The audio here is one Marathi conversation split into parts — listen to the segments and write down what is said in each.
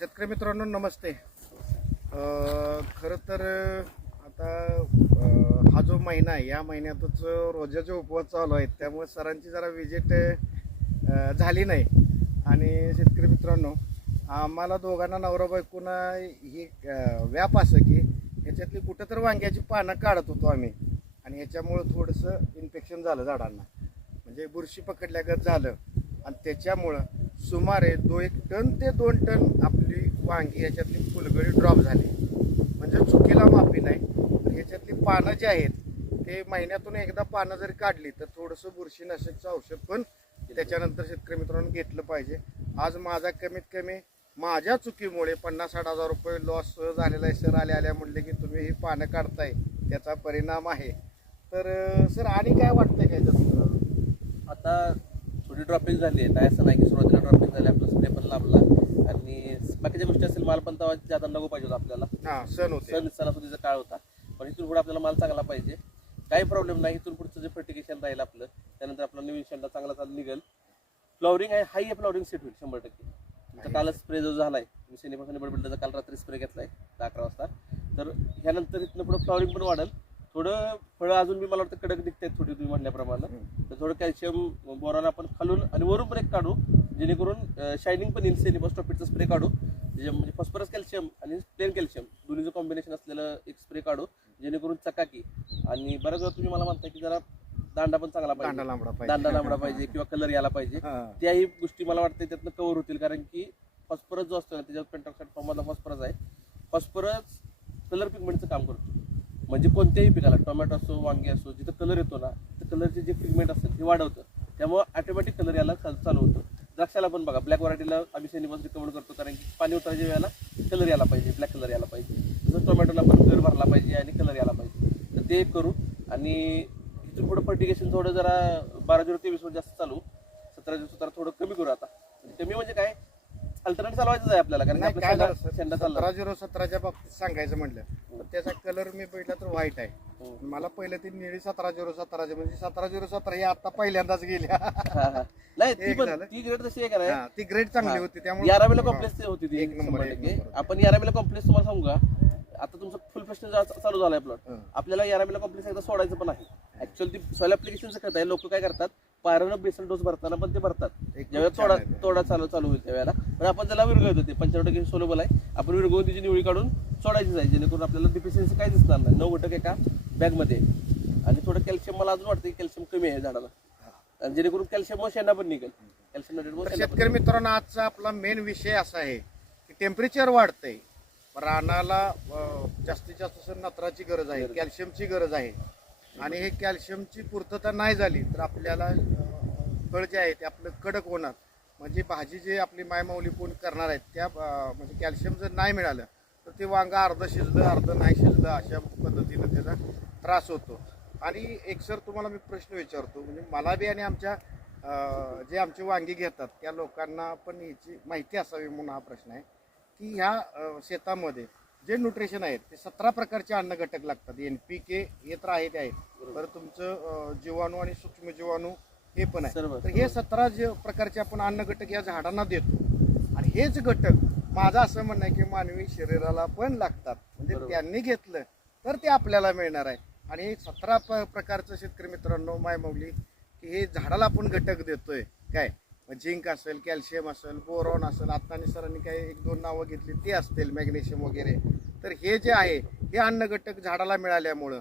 शेतकरी मित्रांनो नमस्ते. खरं तर आता हा जो महिना आहे या महिन्यातच रोजाचे उपवास चालू आहेत, त्यामुळे सरांची जरा विजिट झाली नाही. आणि शेतकरी मित्रांनो, आम्हाला दोघांना नवरा बायकोना ही व्याप असं की ह्याच्यातली कुठं तर वांग्याची पानं काढत होतो आम्ही, आणि ह्याच्यामुळं थोडंसं इन्फेक्शन झालं झाडांना, म्हणजे बुरशी पकडल्यागत झालं. आणि त्याच्यामुळं सुमारे 1 टन ते 2 टन आपली वांगी ह्याच्यातली फुलगळी ड्रॉप झाली. म्हणजे चुकीला माफी नाही. तर ह्याच्यातली पानं जी आहेत ते महिन्यातून एकदा पानं जरी काढली तर थोडंसं बुरशीनाशकचं औषध पण त्याच्यानंतर शेतकरी मित्रांनो घेतलं पाहिजे. आज माझा कमीत कमी माझ्या चुकीमुळे 50-60 हजार रुपये लॉस झालेला आहे. सर आल्या म्हटले की तुम्ही ही पानं काढताय, त्याचा परिणाम आहे. तर सर आणि काय वाटतंय काय त्याचं? आता थोडी ड्रॉपिंग झाली आहे, नाही असं नाही की सुरुवातीला ड्रॉपिंग झाली, आपला स्प्रे पण लांबला आणि बाकीच्या गोष्टी असेल. माल पण तेव्हा जादा नको पाहिजे होता आपल्याला. सणासुदीचा काळ होता, पण इथून पुढे आपल्याला माल चांगला पाहिजे. काही प्रॉब्लेम नाही. इथून पुढचं जे फर्टिगेशन राहील आपलं, त्यानंतर आपला नवीन शेंडा चांगला निघेल. फ्लॉवरिंग आहे, हाई फ्लॉवरिंग सेट होईल 100%. तुमचा कालच स्प्रे जो झालाय, सेनेपासून बिल्डरचा काल रात्री स्प्रे घेतलाय 11 वाजता. तर ह्यानंतर इथनं पुढे फ्लॉवरिंग पण वाढेल. थोडं फळं अजून मी मला वाटतं कडक निघतात थोडी, तुम्ही म्हटल्याप्रमाणे. तर थोडं कॅल्शियम बोरॉन आपण खालून आणि वरून ब्रेक काढू, जेणेकरून शायनिंग पण येईल. सेनिबॉस्टॉपिडचा स्प्रे काढू, म्हणजे फॉस्फरस कॅल्शियम आणि प्लेन कॅल्शियम दोन्हीचं कॉम्बिनेशन असलेलं एक स्प्रे काढू, जेणेकरून चकाकी. आणि बऱ्याच वेळा तुम्ही मला म्हणता की जरा दांडा पण चांगला पाहिजे, दांडा लांबडा पाहिजे किंवा कलर यायला पाहिजे. त्याही गोष्टी मला वाटतं त्यातनं कव्हर होतील, कारण की फॉस्फरस जो असतो ना त्याच्यावर पेंटॉक्साइड फॉर्ममधला फॉस्फरस आहे. फॉस्फरस कलर पिगमेंटचं काम करतो. म्हणजे कोणत्याही पिकाला, टोमॅटो असो, वांगी असो, जिथं कलर येतो ना तर कलरचे जे पिगमेंट असतात ते वाढवतं. त्यामुळे ऑटोमॅटिक कलर यायला चालू होतं. द्राक्षाला पण बघा, ब्लॅक व्हरायटीला आम्ही सेनिबॉस रिकमेंड करतो, कारण की पाणी उतरायच्या वेळेला कलर यायला पाहिजे, ब्लॅक कलर यायला पाहिजे. तसंच टोमॅटोला पण कलर भरला पाहिजे आणि कलर यायला पाहिजे. तर ते करू. आणि इथून पुढे फर्टिगेशन थोडं जरा 12-23 जास्त चालू, 17 थोडं कमी करू. आता कमी म्हणजे काय, अल्टरनेट चालवायचं आहे आपल्याला, कारण शेंडा चालला. 17-0-17च्या बाबतीत सांगायचं म्हटलं तर त्याचा कलर मी बघितला तर व्हाईट आहे. मला पहिलं ती निळी 17-0-17 म्हणजे 17-0-17 ही आता पहिल्यांदाच गेल्या. नाही ती ग्रेड तशी आहे का नाही, ती ग्रेड चांगली होती. त्यामुळे यारावेला कॉम्प्लेक्स होती ती 1 नंबर. आपण यारावेला कॉम्प्लेक्स तुम्हाला सांगू का, आता तुमचं फुल प्रश्न चालू झालाय प्लॉट. आपल्याला यारावेला कॉम्प्लेक्स एकदा सोडायचं पण आहे. ऍक्च्युअली ती सॉइल ऍप्लिकेशनचं खत आहे. लोक काय करतात, पायरनं बेसल डोस भरताना पण ते भरतात, ज्यावेळेला तोडा चालू होईल त्यावेळेला. पण आपण त्याला विरघळतो, ते 95% सोलोबल आहे. आपण विरघळून त्याची निवळी काढून सोडायची आहे, जेणेकरून आपल्याला डिफिशियन्सी काही दिसणार नाही. 9% एका बॅगमध्ये. आणि थोडं कॅल्शियम मला अजून वाटतं की कॅल्शियम कमी आहे झाडाला, आणि जेणेकरून कॅल्शियम शेंडा पण निघेल. कॅल्शियम शेतकरी मित्रांनो, आजचा आपला मेन विषय असा आहे की टेम्परेचर वाढतंय, रानाला जास्तीत जास्त नत्राची गरज आहे, कॅल्शियमची गरज आहे. आणि हे कॅल्शियमची पूर्तता नाही झाली तर आपल्याला फळ जे आहे ते आपलं कडक होणार. म्हणजे भाजी जे आपली मायमाऊली कोण करणार आहेत त्या म्हणजे कॅल्शियम जर नाही मिळालं तर ते वांग अर्ध शिजलं अर्ध नाही शिजलं अशा पद्धतीनं त्याचा त्रास होतो. आणि एक सर तुम्हाला मी प्रश्न विचारतो, म्हणजे मला बी आणि आमच्या जे आमचे वांगी घेतात त्या लोकांना पण याची माहिती असावी म्हणून हा प्रश्न आहे की ह्या शेतामध्ये जे न्यूट्रिशन आहेत ते 17 प्रकारचे अन्न घटक लागतात. NPK हे तर आहे ते आहेत, बरं तुमचं जीवाणू आणि सूक्ष्म जीवाणू हे पण आहे. तर हे 17 प्रकारचे आपण अन्न घटक या झाडांना देतो. आणि हेच घटक माझं असं म्हणणं आहे की मानवी शरीराला पण लागतात, म्हणजे त्यांनी घेतलं तर ते आपल्याला मिळणार आहे. आणि हे 17 प्रकारचं शेतकरी मित्रांनो मायमौली की हे झाडाला आपण घटक देतोय. काय झिंक असेल, कॅल्शियम असेल, बोरॉन असेल, आत्तानी सरांनी काही 1-2 नावं घेतली ते असतील, मॅग्नेशियम वगैरे. तर हे जे आहे हे अन्न घटक झाडाला मिळाल्यामुळं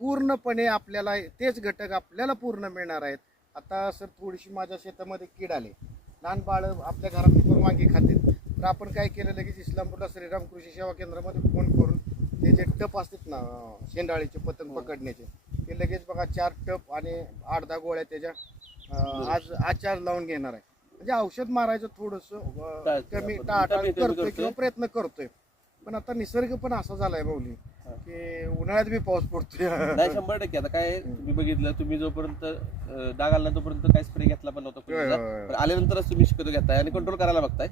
पूर्णपणे आपल्याला तेच घटक आपल्याला पूर्ण मिळणार आहेत. आता सर थोडीशी माझ्या शेतामध्ये कीड आले, लहान बाळ आपल्या घरातली पण वांगी खातील. तर आपण काय केलं, लगेच इस्लामपूरला श्रीराम कृषी सेवा केंद्रामध्ये फोन करून ते जे टप असतात ना शेंडाळीचे पतंग पकडण्याचे, ते लगेच बघा 4 टप आणि 8-10 गोळ्या त्याच्या आज 4 लावून घेणार आहे. म्हणजे औषध मारायचं थोडंसं कमी टाळाटाळ करतोय किंवा प्रयत्न करतोय. पण आता निसर्ग पण असा झालाय माऊली की उन्हाळ्यात बी पाऊस पडतोय. नाही 100%. आता काय तुम्ही बघितलं, तुम्ही जोपर्यंत डाग आला तोपर्यंत काय स्प्रे घेतला पण नव्हता, आल्यानंतरच तुम्ही शिकतो घेताय आणि कंट्रोल करायला बघताय.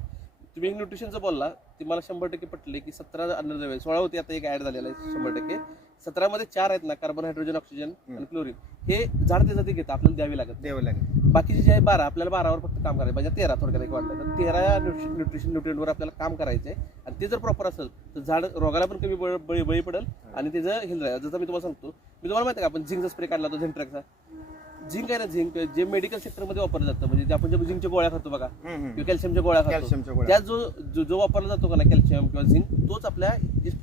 तुम्ही न्यूट्रिशनचं बोलला, ती मला 100% पटले की 17 अन्नद्रव्य 16 होती, आता एक ऍड झालेला आहे 100%. 17 मध्ये 4 आहेत ना, कार्बन, हायड्रोजन, ऑक्सिजन आणि क्लोरीन, हे झाड त्याचं ते घेतं, आपल्याला द्यावी लागेल. बाकीचे जे आहे 12, आपल्याला 12वर फक्त काम करायचं, म्हणजे 13 थोडक्यात एक वाटलं तर 13 न्यूट्रिएंटवर आपल्याला काम करायचंय. आणि ते जर प्रॉपर असेल तर झाड रोगाला पण कमी बळी पडेल आणि त्याचं हिल राहील. जसं मी तुम्हाला सांगतो, मी तुम्हाला माहिती आहे का, आपण झिंकचा स्प्रे काढला होता झेंट्रॅकचा. झिंक आहे ना, झिंक जे मेडिकल सेक्टरमध्ये वापरलं जातं, म्हणजे आपण जे झिंकच्या गोळ्या खातो बघा किंवा कॅल्शियमच्या गोळ्या खातो, त्यात जो वापरला जातो का ना कॅल्शियम किंवा झिंक, तोच आपल्या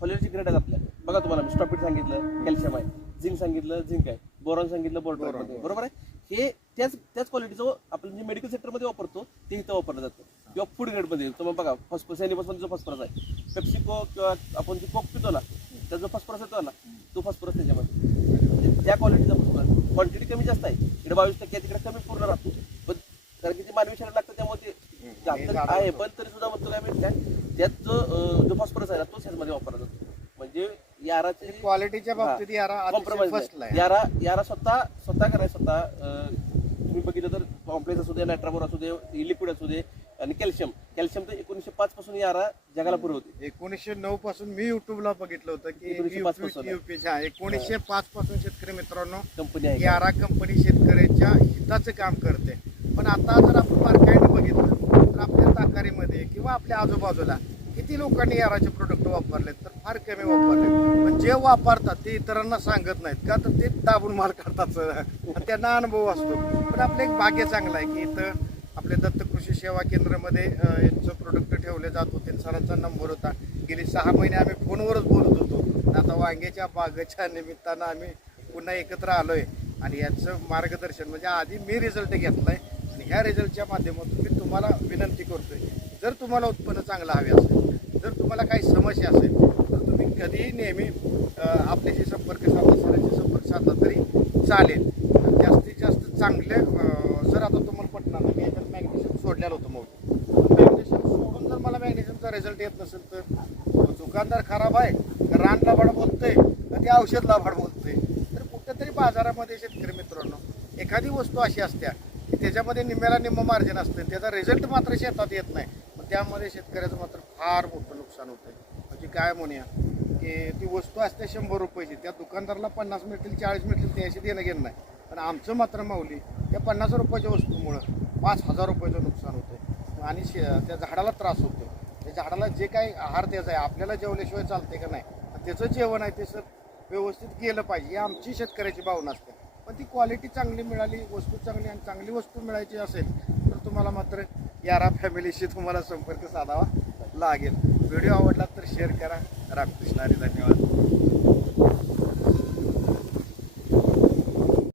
फॉलिओची ग्रेड आहे आपल्या. बघा तुम्हाला स्टॉपिड सांगितलं कॅल्शियम आहे, झिंक सांगितलं झिंक आहे, बोरॉन सांगितलं बोरॉन, बरोबर आहे. हे त्याच क्वालिटीचं आपण जे मेडिकल सेक्टरमध्ये वापरतो ते इथं वापरलं जातं. किंवा फूड ग्रेडमध्ये तुम्ही बघा फॉस्फरस, मध्ये जो फॉस्फरस आहे, पेप्सिको किंवा आपण जे कोक पितो ना त्याचा जो फॉस्फरस येतो ना, तो फॉस्फरस त्याच्यामध्ये त्या क्वालिटीचा फॉस्फरस. क्वांटिटी कमी जास्त आहे, इकडे 22% तिकडे कमी पूर्ण राहतो, पण कारण की ते मानवी शरीराला लागतं त्यामुळे ते जास्त आहे. पण तरी सुद्धा म्हणतो काय माहिती काय, त्यात जो फॉस्फरस आहे ना तोच ह्याच्यामध्ये वापरला जातो. म्हणजे याराची क्वालिटीच्या बाबतीत कॉम्प्रोमाइज यारा स्वतः करायचं. तुम्ही बघितलं तर कॉम्प्लेक्स असू दे, नायट्राबोर असू दे, लिक्विड असू दे, आणि कॅल्शियम तर 1905 पासून यारा जगाला पुरवते. 1909 पासून मी युट्यूबला बघितलं होतं की 1905 पासून शेतकरी मित्रांनो कंपनी आहे, यारा कंपनी शेतकऱ्याच्या हिताचं काम करते. पण आता जर आपण बारकाईनं बघितलं तर आपल्या ताकारीमध्ये किंवा आपल्या आजूबाजूला किती लोकांनी याराचे प्रोडक्ट वापरलेत, तर फार कमी वापरले. पण जे वापरतात ते इतरांना सांगत नाहीत का, तर ते दाबून माल करतात आणि त्यांना अनुभव असतो. पण आपलं एक भाग्य चांगलं आहे की इथं आपले दत्त कृषी सेवा केंद्रामध्ये यांचं प्रोडक्ट ठेवले जात होते. सरांचा नंबर होता. गेली 6 महिने आम्ही फोनवरच बोलत होतो. आता वांग्याच्या बागेच्या निमित्तानं आम्ही पुन्हा एकत्र आलोय आणि याचं मार्गदर्शन म्हणजे आधी मी रिझल्ट घेतलाय आणि ह्या रिझल्टच्या माध्यमातून मी तुम्हाला विनंती करतोय, जर तुम्हाला उत्पन्न चांगलं हवे असेल, जर तुम्हाला काही समस्या असेल तर तुम्ही कधीही नेहमी आपल्याशी संपर्क साधला, सरांशी संपर्क साधला तरी चालेल. जास्तीत जास्त चांगले जर आता तुम्हाला पटणार नाही, मी याच्यात मॅग्नेशियम सोडलेलं होतं मग मॅग्नेशियम सोडून जर मला मॅग्नेशियमचा रिझल्ट येत नसेल तर दुकानदार खराब आहे, रान लाभाड बोलतोय का ते औषध लाभाड बोलतोय. तर कुठेतरी बाजारामध्ये शेतकरी मित्रांनो एखादी वस्तू अशी असते की त्याच्यामध्ये निम्म्याला निम्म मार्जिन असतं, त्याचा रिझल्ट मात्र शेतात येत नाही, पण त्यामध्ये शेतकऱ्याचं मात्र फार मोठं नुकसान होतं. म्हणजे काय म्हणूया की ती वस्तू असते 100 रुपयाची, त्या दुकानदाराला 50 मिळतील, 40 मिळतील, त्याशी देणं घेणं नाही. पण आमचं मात्र माऊली त्या 50 रुपयाच्या वस्तूमुळं 5000 रुपयाचं नुकसान होतं आणि त्या झाडाला त्रास होतो. त्या झाडाला जे काही आहार द्यायचा आहे, आपल्याला जेवल्याशिवाय चालते का नाही, त्याचं जेवण आहे ते सर व्यवस्थित केलं पाहिजे, ही आमची शेतकऱ्याची भावना असते. पण ती क्वालिटी चांगली मिळाली, वस्तू चांगली आणि चांगली वस्तू मिळायची असेल तर तुम्हाला मात्र यारा फॅमिलीशी तुम्हाला संपर्क साधावा लागेल. व्हिडिओ आवडला तर शेअर करा. रामकृष्ण हरी, धन्यवाद.